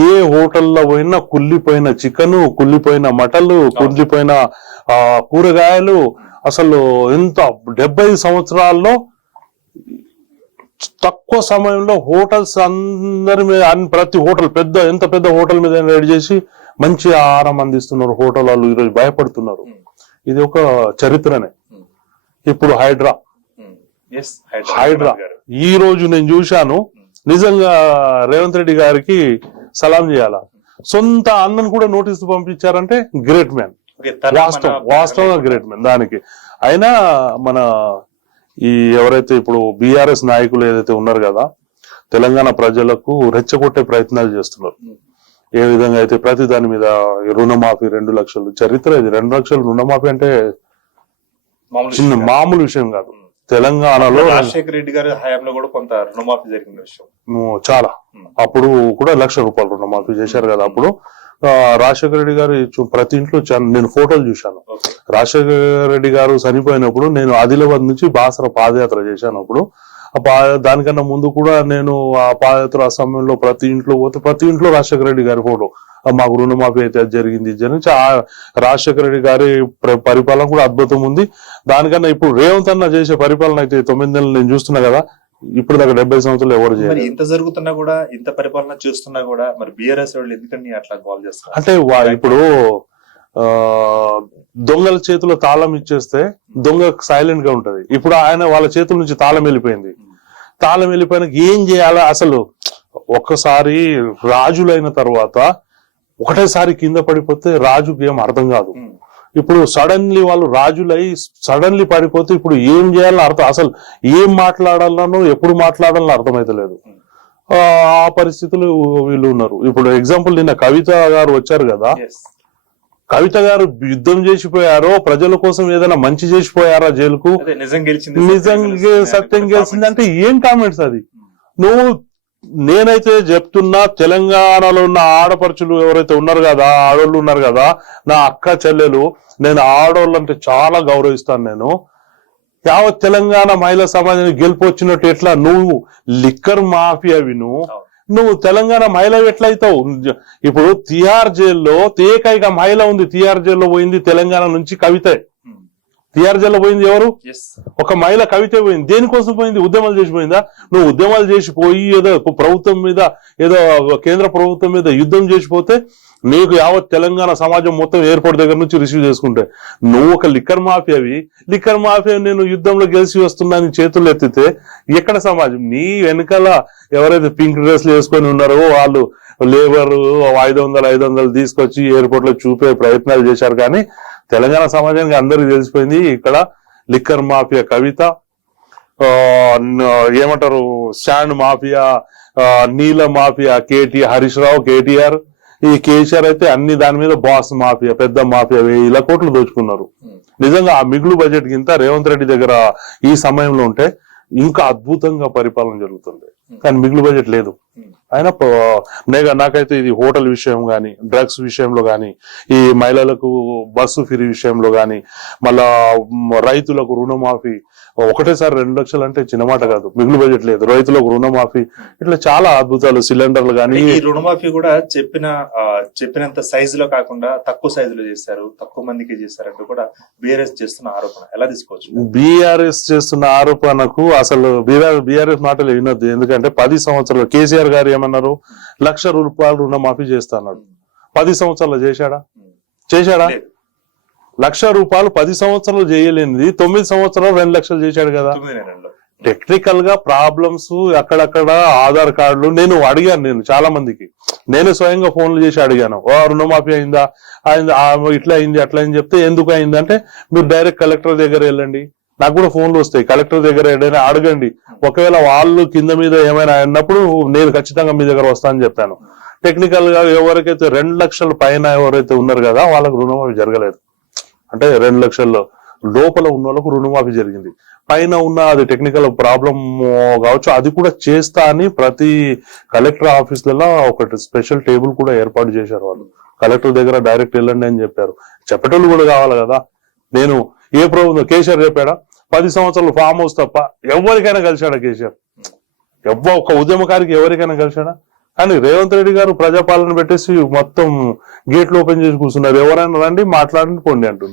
ఏ హోటల్లో పోయినా కుళ్ళిపోయిన చికెన్, కుళ్ళిపోయిన మటన్లు, కుళ్ళిపోయిన కూరగాయలు. అసలు ఎంత 75 సంవత్సరాల్లో తక్కువ సమయంలో హోటల్స్ అందరి మీద, ప్రతి హోటల్ ఎంత పెద్ద హోటల్ మీద రెడీ చేసి మంచి ఆహారం అందిస్తున్నారు. హోటల్ వాళ్ళు ఈరోజు భయపడుతున్నారు. ఇది ఒక చరిత్రనే. ఇప్పుడు హైడ్రా ఈ రోజు నేను చూశాను. నిజంగా రేవంత్ రెడ్డి గారికి సలాం చేయాలా. సొంత అన్నను కూడా నోటీసు పంపించారంటే గ్రేట్ మ్యాన్. వాస్తవంగా గ్రేట్ మ్యాన్. దానికి అయినా మన ఎవరైతే ఇప్పుడు బీఆర్ఎస్ నాయకులు ఏదైతే ఉన్నారు కదా, తెలంగాణ ప్రజలకు రెచ్చగొట్టే ప్రయత్నాలు చేస్తున్నారు. ఏ విధంగా అయితే ప్రతి దాని మీద రుణమాఫీ 2 లక్షలు చరిత్ర. ఇది 2 లక్షలు రుణమాఫీ అంటే చిన్న మామూలు విషయం కాదు. తెలంగాణలో రాజశేఖర రెడ్డి గారి హయాంలో కూడా కొంత రుణమాఫీ జరిగిన విషయం చాలా. అప్పుడు కూడా ₹1,00,000 రుణమాఫీ చేశారు కదా. అప్పుడు రాజశేఖర రెడ్డి గారు ప్రతి ఇంట్లో నేను ఫోటోలు చూశాను. రాజశేఖర రెడ్డి గారు చనిపోయినప్పుడు నేను ఆదిలాబాద్ నుంచి బాసర పాదయాత్ర చేశాను. అప్పుడు దానికన్నా ముందు కూడా నేను ఆ పాదయాత్ర సమయంలో ప్రతి ఇంట్లో పోతే ప్రతి ఇంట్లో రాజశేఖర రెడ్డి గారి ఫోటో. మాకు రుణమాఫీ అయితే జరిగింది. రాజశేఖర రెడ్డి గారి పరిపాలన కూడా అద్భుతం ఉంది. దానికన్నా ఇప్పుడు రేవంత్ అన్న చేసే పరిపాలన అయితే 9 నెలలు నేను చూస్తున్నా కదా. ఇప్పుడు దాకా 70 సంవత్సరాలు ఎవరు చేయాలి. ఇంత జరుగుతున్నా కూడా, ఇంత పరిపాలన చూస్తున్నా కూడా మరి బీఆర్ఎస్ వాళ్ళు ఎందుకని అట్లా కాల్ చేస్తారు అంటే ఇప్పుడు దొంగల చేతిలో తాళం ఇచ్చేస్తే దొంగ సైలెంట్ గా ఉంటది. ఇప్పుడు వాళ్ళ చేతుల నుంచి తాళం వెళ్ళిపోయింది. తాళం వెళ్ళిపోయిన ఏం చేయాలా అసలు. ఒక్కసారి రాజులైన తర్వాత ఒకటేసారి కింద పడిపోతే రాజుకి ఏం అర్థం కాదు. ఇప్పుడు సడన్లీ వాళ్ళు రాజులై సడన్లీ పడిపోతే ఇప్పుడు ఏం చేయాలని అర్థం, అసలు ఏం మాట్లాడాలనో ఎప్పుడు మాట్లాడాలని అర్థమైతలేదు. ఆ పరిస్థితులు వీళ్ళు ఉన్నారు. ఇప్పుడు ఎగ్జాంపుల్ నిన్న కవిత గారు వచ్చారు కదా. కవిత గారు యుద్ధం చేసిపోయారో ప్రజల కోసం ఏదైనా మంచి చేసిపోయారా జైలుకు? నిజంగా సత్యం గెలిచిందంటే ఏం కామెంట్స్ అది? నేనైతే చెప్తున్నా, తెలంగాణలో ఉన్న ఆడపడుచులు ఎవరైతే ఉన్నారు కదా, ఆడోళ్ళు ఉన్నారు కదా, నా అక్క చెల్లెలు, నేను ఆడోళ్ళు అంటే చాలా గౌరవిస్తాను. నేను యావత్ తెలంగాణ మహిళా సమాజానికి గెలుపు వచ్చినట్టు ఎట్లా నువ్వు లిక్కర్ మాఫియా నువ్వు తెలంగాణ మహిళ ఎట్లయితావు? ఇప్పుడు తిహార్ జైల్లో ఏకైక మహిళ ఉంది. తిహార్ జైల్లో పోయింది తెలంగాణ నుంచి కవితే. తిహార్ జైల్లో పోయింది ఎవరు? ఒక మహిళ కవితే పోయింది. దేనికోసం పోయింది? ఉద్యమాలు చేసిపోయిందా? నువ్వు ఉద్యమాలు చేసిపోయి ఏదో ప్రభుత్వం మీద, ఏదో కేంద్ర ప్రభుత్వం మీద యుద్ధం చేసిపోతే నీకు యావత్ తెలంగాణ సమాజం మొత్తం ఎయిర్పోర్ట్ దగ్గర నుంచి రిసీవ్ చేసుకుంటే, నువ్వు ఒక లిక్కర్ మాఫియా నేను యుద్ధంలో గెలిచి వస్తున్నాను చేతులు ఎత్తితే ఎక్కడ సమాజం? నీ వెనకాల ఎవరైతే పింక్ డ్రెస్లు వేసుకొని ఉన్నారో వాళ్ళు లేబర్ 500 తీసుకొచ్చి ఎయిర్పోర్ట్ లో చూపే ప్రయత్నాలు చేశారు. కానీ తెలంగాణ సమాజానికి అందరికి తెలిసిపోయింది ఇక్కడ లిక్కర్ మాఫియా కవిత, ఏమంటారు శాండ్ మాఫియా, నీల మాఫియా హరీష్ రావు, కేటీఆర్. ఈ కేసీఆర్ అయితే అన్ని దాని మీద బాస్ మాఫియా, పెద్ద మాఫియా. 1,000 కోట్లు దోచుకున్నారు. నిజంగా ఆ మిగులు బడ్జెట్ కింద రేవంత్ రెడ్డి దగ్గర ఈ సమయంలో ఉంటే ఇంకా అద్భుతంగా పరిపాలన జరుగుతుంది. కానీ మిగులు బడ్జెట్ లేదు. అయినా నాకైతే ఇది హోటల్ విషయం గాని, డ్రగ్స్ విషయంలో గాని, ఈ మహిళలకు బస్సు ఫ్రీ విషయంలో గాని, మళ్ళా రైతులకు రుణమాఫీ ఒకటేసారి 2 లక్షలు అంటే చిన్న మాట కాదు. మిగులు బడ్జెట్ లేదు, రైతులకు రుణమాఫీ, ఇట్లా చాలా అద్భుతాలు. సిలిండర్లు గానీ, ఈ రుణమాఫీ కూడా చెప్పినంత సైజులో కాకుండా తక్కువ సైజులో చేశారు, తక్కువ మందికి చేశారంటూ కూడా బీఆర్ఎస్ చేస్తున్న ఆరోపణ ఎలా తీసుకోవచ్చు? బీఆర్ఎస్ చేస్తున్న ఆరోపణకు అసలు బీఆర్ఎస్ మాటలు వినొద్దు. ఎందుకంటే 10 సంవత్సరాలు కేసీఆర్ గారు ఏమన్నారు? ₹1,00,000 రుణమాఫీ చేస్తాడు. 10 సంవత్సరాలు చేశాడా? ₹1,00,000 10 సంవత్సరాలు చేయలేనిది 9 సంవత్సరాలు 2 లక్షలు చేశాడు కదా. టెక్నికల్ గా ప్రాబ్లమ్స్ అక్కడక్కడ ఆధార్ కార్డులు నేను అడిగాను. చాలా మందికి నేను స్వయంగా ఫోన్లు చేసి అడిగాను, రుణమాఫీ అయిందా, ఇట్లా అయింది అట్లా అయింది చెప్తే, ఎందుకు అయింది అంటే మీరు డైరెక్ట్ కలెక్టర్ దగ్గర వెళ్ళండి, నాకు కూడా ఫోన్లు వస్తాయి, కలెక్టర్ దగ్గర ఏదైనా అడగండి, ఒకవేళ వాళ్ళు కింద మీద ఏమైనా అన్నప్పుడు నేను ఖచ్చితంగా మీ దగ్గర వస్తానని చెప్పాను. టెక్నికల్ గా ఎవరికైతే 2 లక్షల పైన ఎవరైతే ఉన్నారు కదా వాళ్ళకు రుణమాఫీ జరగలేదు. అంటే 2 లక్షల లోపల ఉన్న వాళ్ళకు రుణమాఫీ జరిగింది. పైన ఉన్న అది టెక్నికల్ ప్రాబ్లం కావచ్చు, అది కూడా చేస్తా అని ప్రతి కలెక్టర్ ఆఫీసులలో ఒకటి స్పెషల్ టేబుల్ కూడా ఏర్పాటు చేశారు. వాళ్ళు కలెక్టర్ దగ్గర డైరెక్ట్ వెళ్ళండి అని చెప్పారు. చెప్పేటోళ్ళు కూడా కావాలి కదా. నేను ఏ ప్రభుత్వం కేసీఆర్ చెప్పాడా? 10 సంవత్సరాలు ఫామ్ హౌస్ తప్ప ఎవరికైనా కలిశాడా కేసీఆర్? ఒక ఉద్యమకారికి ఎవరికైనా కలిశాడా? కానీ రేవంత్ రెడ్డి గారు ప్రజాపాలన పెట్టేసి మొత్తం గేట్లు ఓపెన్ చేసి కూర్చున్నారు. ఎవరైనా రండి మాట్లాడండి పోండి అంటున్నారు.